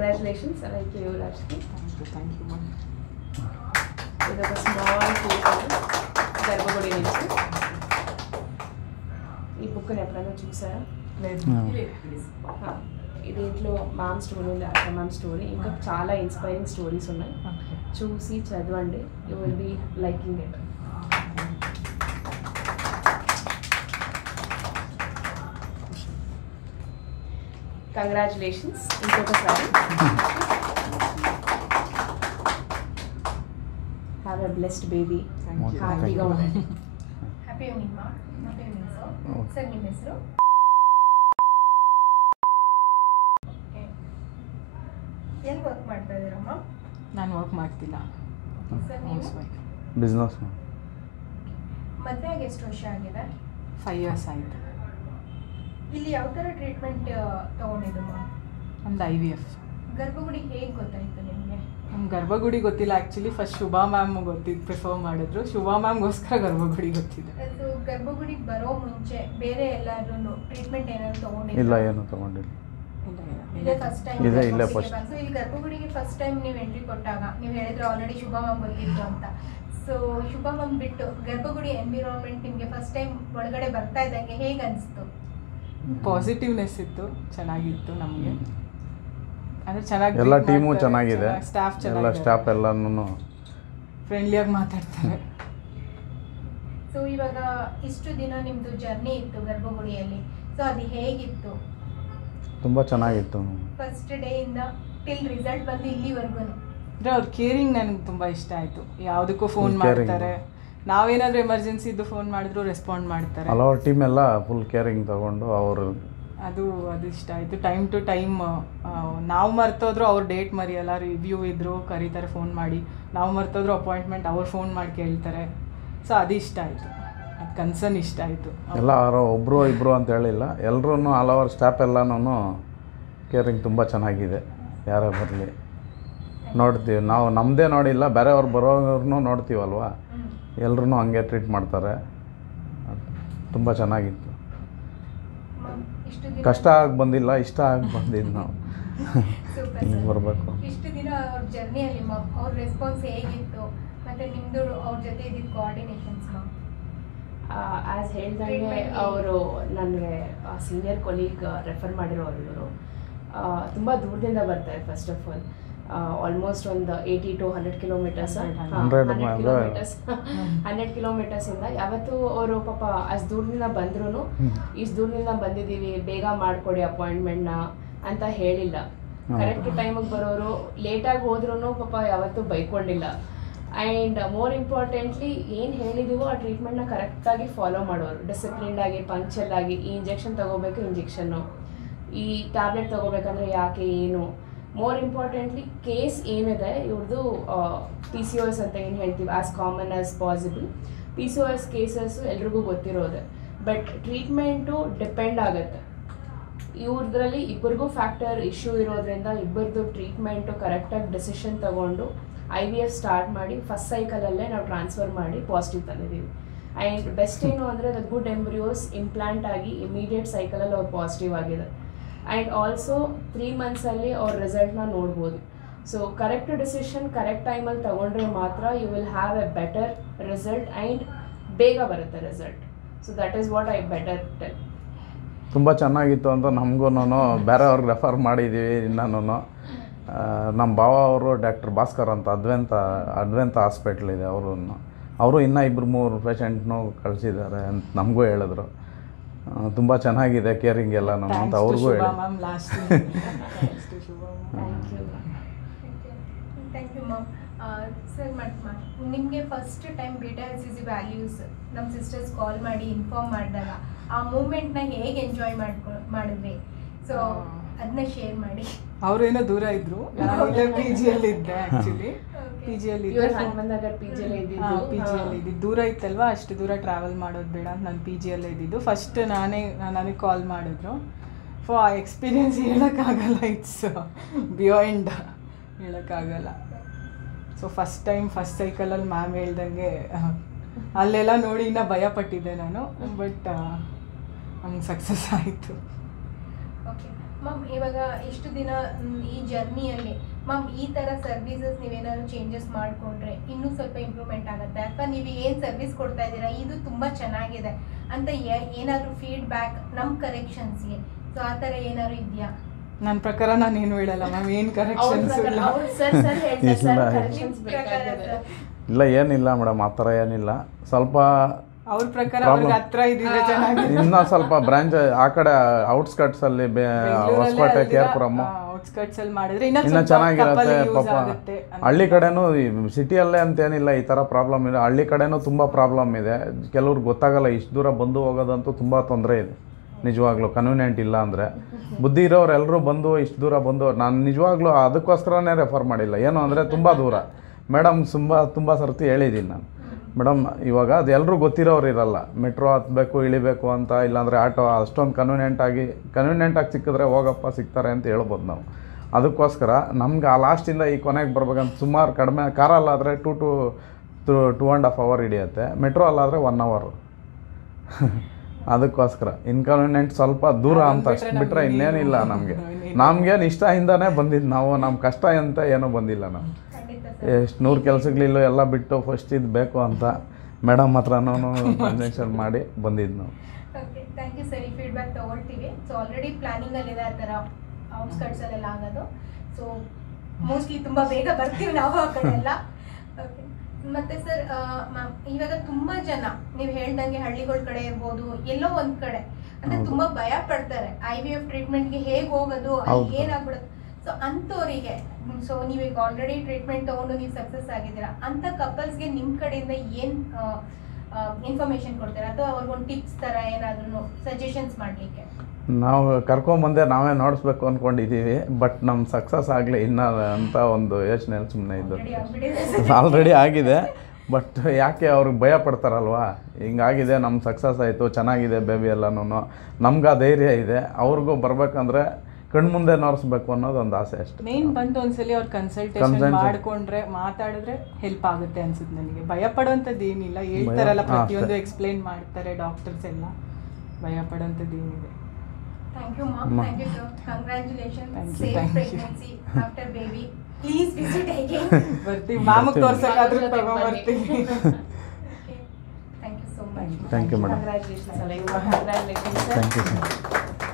Congratulations. Like you ರಾಜ್ಕಿ. Thank you ma'am. ಇದೊಂದು small cake గర్భగుడి నుంచి. ఈ బుక్ని ఎప్పుడైనా చూసారా? దీంట్లో మ్యామ్ స్టోరీ ఉంది, అక్కడ మ్యామ్ స్టోరీ, ఇంకా చాలా ఇన్స్పైరింగ్ స్టోరీస్ ఉన్నాయి. చూసి చదవండి, you will be liking it. Congratulations ఇంకొకసారి. Have a blessed baby. హ్యాపీగా ఉండండి. హ్యాపీ ఈవినింగ్ మా. Happy evening sir. సార్ ನಿಮ್ಮ ಹೆಸರು? ಎಲ್ಲಿ ವರ್ಕ್ ಮಾಡ್ತಾ ಇದ್ದೀರಮ್ಮ? ನಾನು ವರ್ಕ್ ಮಾಡ್ತಿಲ್ಲ, ಸರ್ ನೀವು ಬಿಸ್ನೆಸ್. ಮದುವೆಗೆ ಎಷ್ಟು ವರ್ಷ ಆಗಿದೆ? 5 years ಆಯಿತು. ಇಲ್ಲಿ ಯಾವ ಥರ ಟ್ರೀಟ್ಮೆಂಟ್ ತೊಗೊಂಡಿದ್ದಮ್ಮ? ನಮ್ದು IVF. ಗರ್ಭಗುಡಿ ಹೇಗೆ ಗೊತ್ತಾಯಿತು ನಿಮಗೆ? ನಮ್ಮ ಗರ್ಭಗುಡಿ ಗೊತ್ತಿಲ್ಲ ಆ್ಯಕ್ಚುಲಿ. ಫಸ್ಟ್ ಶುಭಾ ಮ್ಯಾಮ್ ಗೊತ್ತಿದ್ದು ಪ್ರಿಫರ್ ಮಾಡಿದ್ರು. ಶುಭಾ ಮ್ಯಾಮ್ಗೋಸ್ಕರ ಗರ್ಭಗುಡಿ ಗೊತ್ತಿದೆ. ಅದು ಗರ್ಭಗುಡಿಗೆ ಬರೋ ಮುಂಚೆ ಬೇರೆ ಎಲ್ಲಾದ್ರೂ ಟ್ರೀಟ್ಮೆಂಟ್ ಏನಾದ್ರು ತೊಗೊಂಡಿಲ್ಲ? ಇಲ್ಲ, ಏನು ತೊಗೊಂಡಿಲ್ಲ. ಇದೇ ಫಸ್ಟ್ ಟೈಮ್ ಇಲ್ಲೇ ಫಸ್ಟ್. ಸೊ ಇಲ್ಲಿ ಗರ್ಭಗುಡಿಗೆ ಫಸ್ಟ್ ಟೈಮ್ ನೀವು ಎಂಟ್ರಿ ಕೊಟ್ಟಾಗ ನೀವು ಹೇಳಿದ್ರೆ ಆಲ್ರೆಡಿ ಶುಭಾ ಮ್ಯಾಮ್ ಗೊತ್ತಿತ್ತು ಅಂತ. ಸೊ ಶುಭಾ ಮ್ಯಾಮ್ ಬಿಟ್ಟು ಗರ್ಭಗುಡಿ ಎನ್ವಿರಾನ್ಮೆಂಟ್ ನಿಮಗೆ ಫಸ್ಟ್ ಟೈಮ್ ಒಳಗಡೆ ಬರ್ತಾ ಇದ್ದಂಗೆ ಹೇಗೆ ಅನಿಸ್ತು? ಪಾಸಿಟಿವ್ನೆಸ್ ಇತ್ತು, ಚೆನ್ನಾಗಿತ್ತು ನಮಗೆ. ಅಂದರೆ ಚೆನ್ನಾಗಿ ಎಲ್ಲ ಟೀಮು ಚೆನ್ನಾಗಿದೆ, ಸ್ಟಾಫ್ ಎಲ್ಲ ಚೆನ್ನಾಗಿ, ಸ್ಟಾಫ್ ಎಲ್ಲನೂ ಫ್ರೆಂಡ್ಲಿಯಾಗಿ ಮಾತಾಡ್ತಾರೆ. ಸೊ ಇವಾಗ ಇಷ್ಟು ದಿನ ನಿಮ್ಮದು ಜರ್ನಿ ಇತ್ತು ಗರ್ಭಗುಡಿಯಲ್ಲಿ, ಸೊ ಅದು ಹೇಗಿತ್ತು? ತುಂಬ ಚೆನ್ನಾಗಿತ್ತು. ಫಸ್ಟ್ ಡೇ ಇಂದ ಟಿಲ್ ರಿಸಲ್ಟ್ ಬಂದು ಇಲ್ಲಿವರೆಗೂ ಅಂದರೆ ಅವ್ರ ಕೇರಿಂಗ್ ನನಗೆ ತುಂಬ ಇಷ್ಟ ಆಯಿತು. ಯಾವುದಕ್ಕೂ ಫೋನ್ Full caring. ಮಾಡ್ತಾರೆ, ನಾವೇನಾದರೂ ಎಮರ್ಜೆನ್ಸಿ ಇದ್ದು ಫೋನ್ ಮಾಡಿದ್ರು ರೆಸ್ಪಾಂಡ್ ಮಾಡ್ತಾರೆ. ಹಲವಾರು ಟೀಮ್ ಎಲ್ಲ ಫುಲ್ ಕೇರಿಂಗ್ ತಗೊಂಡು ಅವರು ಅದು ಇಷ್ಟ ಆಯಿತು. ಟೈಮ್ ಟು ಟೈಮ್ ನಾವು ಮರ್ತೋದ್ರು ಅವ್ರ ಡೇಟ್ ಮರೆಯಲ್ಲ, ರಿವ್ಯೂ ಇದ್ದರು ಕರೀತಾರೆ ಫೋನ್ ಮಾಡಿ, ನಾವು ಮರ್ತೋದ್ರು ಅಪಾಯಿಂಟ್ಮೆಂಟ್ ಅವ್ರು ಫೋನ್ ಮಾಡಿ ಕೇಳ್ತಾರೆ. ಸೊ ಅದು ಇಷ್ಟ ಆಯಿತು, ಅದು ಕನ್ಸರ್ನ್ ಇಷ್ಟ ಆಯಿತು. ಎಲ್ಲ ಒಬ್ಬರು ಇಬ್ಬರು ಅಂತ ಹೇಳಿಲ್ಲ, ಎಲ್ಲರೂ ಹಲವಾರು ಸ್ಟಾಫ್ ಎಲ್ಲನೂ ಕೇರಿಂಗ್ ತುಂಬ ಚೆನ್ನಾಗಿದೆ. ಯಾರೇ ಬರಲಿ ನೋಡ್ತೀವಿ ನಾವು, ನಮ್ಮದೇ ನೋಡಿಲ್ಲ, ಬೇರೆಯವ್ರು ಬರೋವ್ರನ್ನೂ ನೋಡ್ತೀವಲ್ವ, ಎಲ್ಲರೂ ಹಂಗೆ ಟ್ರೀಟ್ ಮಾಡ್ತಾರೆ. ತುಂಬ ಚೆನ್ನಾಗಿತ್ತು. ಕಷ್ಟ ಆಗಿ ಬಂದಿಲ್ಲ, ಇಷ್ಟ ಆಗಿ ಬಂದಿದ್ದು ನಾವು ಇಲ್ಲಿಗೆ ಬರಬೇಕು. ಇಷ್ಟು ದಿನ ಅವ್ರ ಜರ್ನಿಯಲ್ಲಿ ಮ್ಯಾಮ್ ಅವ್ರ ರೆಸ್ಪಾನ್ಸ್ ಹೇಗಿತ್ತು ಮತ್ತು ನಿಮ್ಮದು ಅವ್ರ ಜೊತೆ ಇದ್ದಿದ್ದು ಕೋಆರ್ಡಿನೇಷನ್ಸ್ ಮ್ಯಾಮ್? ಆ್ಯಸ್ ಹೇಳ್ದಂಗೆ ಅವರು ನನಗೆ ಸೀನಿಯರ್ ಕೊಲೀಗ್ ರೆಫರ್ ಮಾಡಿರೋರು. ಇವರು ತುಂಬ ದೂರದಿಂದ ಬರ್ತಾರೆ. ಫಸ್ಟ್ ಆಫ್ ಆಲ್ ಆಲ್ಮೋಸ್ಟ್ ಒಂದು 80 to 100 ಕಿಲೋಮೀಟರ್ಸ್, 100 ಕಿಲೋಮೀಟರ್ಸಿಂದ ಯಾವತ್ತೂ ಅವರು ಪಾಪ ಅಷ್ಟು ದೂರದಿಂದ ಬಂದ್ರೂ ಇಷ್ಟು ದೂರದಿಂದ ಬಂದಿದ್ದೀವಿ ಬೇಗ ಮಾಡಿಕೊಡಿ ಅಪಾಯಿಂಟ್ಮೆಂಟ್ನ ಅಂತ ಹೇಳಿಲ್ಲ. ಕರೆಕ್ಟ್ ಟೈಮಿಗೆ ಬರೋರು, ಲೇಟಾಗಿ ಹೋದ್ರೂ ಪಾಪ ಯಾವತ್ತೂ ಬೈಕೊಂಡಿಲ್ಲ. ಆ್ಯಂಡ್ ಮೋರ್ ಇಂಪಾರ್ಟೆಂಟ್ಲಿ ಏನು ಹೇಳಿದೀವೋ ಆ ಟ್ರೀಟ್ಮೆಂಟ್ನ ಕರೆಕ್ಟಾಗಿ ಫಾಲೋ ಮಾಡೋರು, ಡಿಸಿಪ್ಲಿನ್ಡಾಗಿ ಪಂಕ್ಚುಯಲ್ ಈ ಇಂಜೆಕ್ಷನ್ ತೊಗೋಬೇಕು ಇಂಜೆಕ್ಷನ್ನು, ಈ ಟ್ಯಾಬ್ಲೆಟ್ ತೊಗೋಬೇಕಂದ್ರೆ ಯಾಕೆ ಏನು. ಮೋರ್ ಇಂಪಾರ್ಟೆಂಟ್ಲಿ ಕೇಸ್ ಏನಿದೆ ಇವ್ರದ್ದು PCOS ಅಂತ ಏನು ಹೇಳ್ತೀವಿ, as common as possible. PCOS cases ಎಲ್ರಿಗೂ ಗೊತ್ತಿರೋದೆ, ಬಟ್ ಟ್ರೀಟ್ಮೆಂಟು ಡಿಪೆಂಡ್ ಆಗುತ್ತೆ. ಇವ್ರದ್ರಲ್ಲಿ ಇಬ್ಬರಿಗೂ ಫ್ಯಾಕ್ಟರ್ ಇಶ್ಯೂ ಇರೋದ್ರಿಂದ ಇಬ್ಬರದ್ದು ಟ್ರೀಟ್ಮೆಂಟು ಕರೆಕ್ಟಾಗಿ ಡಿಸಿಷನ್ ತೊಗೊಂಡು IVF ಸ್ಟಾರ್ಟ್ ಮಾಡಿ ಫಸ್ಟ್ ಸೈಕಲಲ್ಲೇ ನಾವು ಟ್ರಾನ್ಸ್ಫರ್ ಮಾಡಿ ಪಾಸಿಟಿವ್ ತಂದಿದ್ದೀವಿ. ಆ್ಯಂಡ್ ಬೆಸ್ಟ್ ಏನು ಅಂದರೆ ದ ಗುಡ್ ಎಂಬ್ರಿಯೋಸ್ ಇಂಪ್ಲಾಂಟ್ ಆಗಿ ಇಮಿಡಿಯೇಟ್ ಸೈಕಲಲ್ಲಿ ಅವ್ರು ಪಾಸಿಟಿವ್ ಆಗಿದೆ. ಆ್ಯಂಡ್ ಆಲ್ಸೋ 3 monthsಲ್ಲಿ ಅವ್ರ ರಿಸಲ್ಟ್ನ ನೋಡ್ಬೋದು. ಸೊ ಕರೆಕ್ಟ್ ಡಿಸಿಷನ್ ಕರೆಕ್ಟ್ ಟೈಮಲ್ಲಿ ತೊಗೊಂಡ್ರೆ ಮಾತ್ರ you will have a better result and ಬೇಗ ಬರುತ್ತೆ result. So that is what I better tell. ತುಂಬ ಚೆನ್ನಾಗಿತ್ತು ಅಂತ ನಮಗೂ ಬೇರೆಯವ್ರಿಗೆ ರೆಫರ್ ಮಾಡಿದ್ದೀವಿ. ಇನ್ನೂ ನಮ್ಮ ಭಾವ ಅವರು ಡಾಕ್ಟರ್ ಭಾಸ್ಕರ್ ಅಂತ ಅಡ್ವೆಂತ ಹಾಸ್ಪಿಟ್ಲ್ ಇದೆ, ಅವರು ಇನ್ನೂ 2-3 ಪೇಷಂಟ್ನೂ ಕಳಿಸಿದ್ದಾರೆ ಅಂತ ನಮಗೂ ಹೇಳಿದ್ರು. ತುಂಬ ಚೆನ್ನಾಗಿದೆ ಕೇರಿಂಗ್ ಎಲ್ಲ ಅಂತ ಅವ್ರಿಗೂ ಹೇಳಿ. Thank you ma'am. ಸರ್ ನಿಮಗೆ ಫಸ್ಟ್ ಟೈಮ್ β-HCG ವ್ಯಾಲ್ಯೂಸ್ ನಮ್ಮ ಸಿಸ್ಟರ್ಸ್ ಕಾಲ್ ಮಾಡಿ ಇನ್ಫಾರ್ಮ್ ಮಾಡಿದಾಗ ಆ ಮೂಮೆಂಟ್ನ ಹೇಗೆ ಎಂಜಾಯ್ ಮಾಡಿದ್ವಿ? ಸೊ ಅದನ್ನ ಶೇರ್ ಮಾಡಿ. ಅವರೇನೋ ದೂರ ಇದ್ರು, ನಾನು PGಯಲ್ಲಿ ಇದ್ದೆ. ಆ್ಯಕ್ಚುಲಿ PGಯಲ್ಲಿ ಇದ್ದಿದ್ದು ದೂರ ಇತ್ತಲ್ವ, ಅಷ್ಟು ದೂರ ಟ್ರಾವೆಲ್ ಮಾಡೋದು ಬೇಡ ಅಂತ ನಾನು PGಯಲ್ಲೇ ಇದ್ದಿದ್ದು. ಫಸ್ಟ್ ನನಗೆ ಕಾಲ್ ಮಾಡಿದ್ರು. ಆ ಎಕ್ಸ್ಪೀರಿಯನ್ಸ್ ಹೇಳೋಕ್ಕಾಗಲ್ಲ, ಇಟ್ಸ್ ಬಿಯಾಂಡ್ ಹೇಳೋಕ್ಕಾಗಲ್ಲ. ಸೊ ಫಸ್ಟ್ ಟೈಮ್ ಫಸ್ಟ್ ಸೈಕಲಲ್ಲಿ ಮ್ಯಾಮ್ ಹೇಳ್ದಂಗೆ ಅಲ್ಲೆಲ್ಲ ನೋಡಿ ಇನ್ನೂ ಭಯಪಟ್ಟಿದ್ದೆ ನಾನು, ಬಟ್ ಹಂಗೆ ಸಕ್ಸಸ್ ಆಯಿತು. ಓಕೆ ಮ್ಯಾಮ್ ಇವಾಗ ಎಷ್ಟು ದಿನ ಈ ಜರ್ನಿಯಲ್ಲಿ ಮ್ಯಾಮ್ ಈ ಥರ ಸರ್ವಿಸಸ್ ನೀವೇನಾದ್ರು ಚೇಂಜಸ್ ಮಾಡಿಕೊಂಡ್ರೆ ಇನ್ನೂ ಸ್ವಲ್ಪ ಇಂಪ್ರೂವ್ಮೆಂಟ್ ಆಗುತ್ತೆ, ಅಥವಾ ನೀವು ಏನು ಸರ್ವಿಸ್ ಕೊಡ್ತಾ ಇದ್ದೀರಾ ಇದು ತುಂಬ ಚೆನ್ನಾಗಿದೆ ಅಂತ ಏನಾದರೂ ಫೀಡ್ಬ್ಯಾಕ್ ನಮ್ಮ ಕರೆಕ್ಷನ್ಸ್ಗೆ, ಸೊ ಆ ಥರ ಏನಾದ್ರು ಇದೆಯಾ? ನನ್ನ ಪ್ರಕಾರ ನಾನು ಏನು ಹೇಳಲ್ಲ ಮ್ಯಾಮ್, ಏನು ಕರೆಕ್ಷನ್ಸ್ ಇಲ್ಲ. ಇಲ್ಲ ಏನಿಲ್ಲ ಮೇಡಮ್, ಆ ಥರ ಏನಿಲ್ಲ. ಸ್ವಲ್ಪ ಅವ್ರ ಪ್ರಕಾರ ಅವ್ರಿಗೆ ಹತ್ರ ಇದ್ದಿದ್ರೆ ಚೆನ್ನಾಗಿದೆ. ಇನ್ನೂ ಸ್ವಲ್ಪ ಬ್ರಾಂಚ್ ಆ ಕಡೆ ಔಟ್ಸ್ಕಟ್ಸಲ್ಲಿ ಹೊಸಕೋಟೆ ಕೇರ್ಪುರಮ್ ಔಟ್ಸ್ಕಟ್ಸಲ್ಲಿ ಮಾಡಿದ್ರೆ ಇನ್ನೂ ಚೆನ್ನಾಗಿರುತ್ತೆ. ಪಾಪ ಹಳ್ಳಿ ಕಡೆನೂ ಸಿಟಿಯಲ್ಲೇ ಅಂತೇನಿಲ್ಲ ಈ ಥರ ಪ್ರಾಬ್ಲಮ್ ಇದೆ, ಹಳ್ಳಿ ಕಡೆನೂ ತುಂಬ ಪ್ರಾಬ್ಲಮ್ ಇದೆ. ಕೆಲವ್ರಿಗೆ ಗೊತ್ತಾಗಲ್ಲ, ಇಷ್ಟು ದೂರ ಬಂದು ಹೋಗೋದಂತೂ ತುಂಬ ತೊಂದರೆ ಇದೆ ನಿಜವಾಗ್ಲೂ. ಕನ್ವೀನಿಯೆಂಟ್ ಇಲ್ಲ ಅಂದರೆ ಬುದ್ಧಿ ಇರೋರು ಎಲ್ಲರೂ ಬಂದು ಇಷ್ಟು ದೂರ ಬಂದು, ನಾನು ನಿಜವಾಗ್ಲೂ ಅದಕ್ಕೋಸ್ಕರನೇ ರೆಫರ್ ಮಾಡಿಲ್ಲ. ಏನು ಅಂದರೆ ತುಂಬ ದೂರ ಮೇಡಮ್, ತುಂಬ ಸರ್ತಿ ಹೇಳಿದ್ದೀನಿ ನಾನು, ಮೇಡಮ್ ಇವಾಗ ಅದು ಎಲ್ಲರೂ ಗೊತ್ತಿರೋರು ಇರಲ್ಲ, ಮೆಟ್ರೋ ಹತ್ತಬೇಕು ಇಳಿಬೇಕು ಅಂತ, ಇಲ್ಲಾಂದರೆ ಆಟೋ ಅಷ್ಟೊಂದು ಕನ್ವೀನಿಯೆಂಟಾಗಿ ಸಿಕ್ಕಿದ್ರೆ ಹೋಗಪ್ಪ ಸಿಗ್ತಾರೆ ಅಂತ ಹೇಳ್ಬೋದು ನಾವು. ಅದಕ್ಕೋಸ್ಕರ ನಮ್ಗೆ ಆ ಲಾಸ್ಟಿಂದ ಈ ಕೊನೆಗೆ ಬರ್ಬೇಕಂತ ಸುಮಾರು ಕಡಿಮೆ, ಕಾರಲ್ಲಾದರೆ 2.5 hour ಹಿಡಿಯುತ್ತೆ, ಮೆಟ್ರೋ ಅಲ್ಲಾದರೆ 1 hour. ಅದಕ್ಕೋಸ್ಕರ ಇನ್ಕನ್ವೀನಿಯೆಂಟ್ ಸ್ವಲ್ಪ ದೂರ ಅಂತ ಅಷ್ಟು ಬಿಟ್ಟರೆ ಇನ್ನೇನಿಲ್ಲ. ನಮ್ಗೇನು ಇಷ್ಟದಿಂದನೇ ಬಂದಿದ್ದು ನಾವು, ನಮ್ಮ ಕಷ್ಟ ಅಂತ ಏನೂ ಬಂದಿಲ್ಲ. ನಾವು ಎಷ್ಟು 100 ಕೆಲಸಗಳಿಲ್ಲ ಎಲ್ಲ ಬಿಟ್ಟು ಫಸ್ಟ್ ಇದು ಬೇಕು ಅಂತ ಮೇಡಮ್ ಹತ್ರನೂ ಕನ್ಸೆಷನ್ ಮಾಡಿ ಬಂದಿದ್ದು ನಾವು. Okay, thank you sir. ಈ ಫೀಡ್ಬ್ಯಾಕ್ ತೊಗೊಳ್ತೀವಿ. ಸೊ ಆಲ್ರೆಡಿ ಪ್ಲಾನಿಂಗಲ್ಲಿದೆ ಆ ಥರ ಔಟ್ಸ್ಕಟ್ಸಲ್ಲೆಲ್ಲ ಆಗೋದು. ಸೊ ಮೋಸ್ಟ್ಲಿ ತುಂಬ ಬೇಗ ಬರ್ತೀವಿ ನಾವು ಆ ಕಡೆ ಎಲ್ಲ. ಓಕೆ, ಮತ್ತು ಸರ್ ಮ್ಯಾಮ್ ಇವಾಗ ತುಂಬ ಜನ ನೀವು ಹೇಳ್ದಂಗೆ ಹಳ್ಳಿಗಳ ಕಡೆ ಇರ್ಬೋದು, ಎಲ್ಲೋ ಒಂದು ಕಡೆ ಅಂದರೆ ತುಂಬ ಭಯ ಪಡ್ತಾರೆ IVF ಟ್ರೀಟ್ಮೆಂಟ್ಗೆ ಹೇಗೆ ಹೋಗೋದು, ಅಲ್ಲಿ ಏನಾಗ್ಬಿಡುತ್ತೆ. ಸೊ ಅಂಥವರಿಗೆ, ಸೊ ನೀವೀಗ ಆಲ್ರೆಡಿ ಟ್ರೀಟ್ಮೆಂಟ್ ತೊಗೊಂಡು ನೀವು ಸಕ್ಸಸ್ ಆಗಿದ್ದೀರಾ, ಅಂಥ ಕಪಲ್ಸ್ಗೆ ನಿಮ್ಮ ಕಡೆಯಿಂದ ಏನು ಇನ್ಫಾರ್ಮೇಷನ್ ಕೊಡ್ತೀರಾ, ಅಥವಾ ಅವ್ರಿಗೊಂದು ಟಿಪ್ಸ್ ಥರ ಏನಾದ್ರೂ ಸಜೆಷನ್ಸ್ ಮಾಡಲಿಕ್ಕೆ? ನಾವು ಕರ್ಕೊಂಬಂದೆ ನಾವೇ ನೋಡಿಸ್ಬೇಕು ಅಂದ್ಕೊಂಡಿದ್ದೀವಿ, ಬಟ್ ನಮ್ಮ ಸಕ್ಸಸ್ ಆಗಲಿ ಇನ್ನೂ ಅಂತ ಒಂದು ಯೋಚನೆಯಲ್ಲಿ ಸುಮ್ಮನೆ ಇದ್ದು. ಆಲ್ರೆಡಿ ಆಗಿದೆ, ಬಟ್ ಯಾಕೆ ಅವ್ರಿಗೆ ಭಯ ಪಡ್ತಾರಲ್ವಾ, ಹಿಂಗಾಗಿದೆ ನಮ್ಮ ಸಕ್ಸಸ್ ಆಯಿತು ಚೆನ್ನಾಗಿದೆ ಬೇಬಿ ಎಲ್ಲನೂ, ನಮ್ಗೆ ಆ ಧೈರ್ಯ ಇದೆ. ಅವ್ರಿಗೂ ಬರಬೇಕಂದ್ರೆ ಕಣ್ಮುಂದೆ ನೋಡಿಸ್ಬೇಕು ಅನ್ನೋದು ಒಂದು ಆಸೆ ಅಷ್ಟೇ. ಮೇನ್ ಬಂದು ಒಂದ್ಸಲಿ ಅವ್ರು ಕನ್ಸಲ್ಟೇಷನ್ ಮಾಡಿಕೊಂಡ್ರೆ ಮಾತಾಡಿದ್ರೆ ಹೆಲ್ಪ್ ಆಗುತ್ತೆ ಅನ್ಸುತ್ತೆ ನನಗೆ. ಭಯ ಪಡೋಂಥದ್ದು ಏನಿಲ್ಲ, ಹೇಳ್ತಾರಲ್ಲ ಪ್ರತಿಯೊಂದು ಎಕ್ಸ್ಪ್ಲೇನ್ ಮಾಡ್ತಾರೆ ಡಾಕ್ಟರ್ಸ್ ಎಲ್ಲ, ಭಯ ಪಡೋಂಥದ್ದು ಏನಿದೆ. Thank you ma'am, thank you sir, congratulation, safe pregnancy after baby. Please visit again. ಬರ್ತೀವಿ ಮ್ಯಾಮ್ಗೆ ತೋರ್ಸೋಕ್ಕಾದ್ರೂ ತಗೊಂಡ್ಬರ್ತೀವಿ. Thank you so much. Thank you madam. Congratulations. Thank you sir.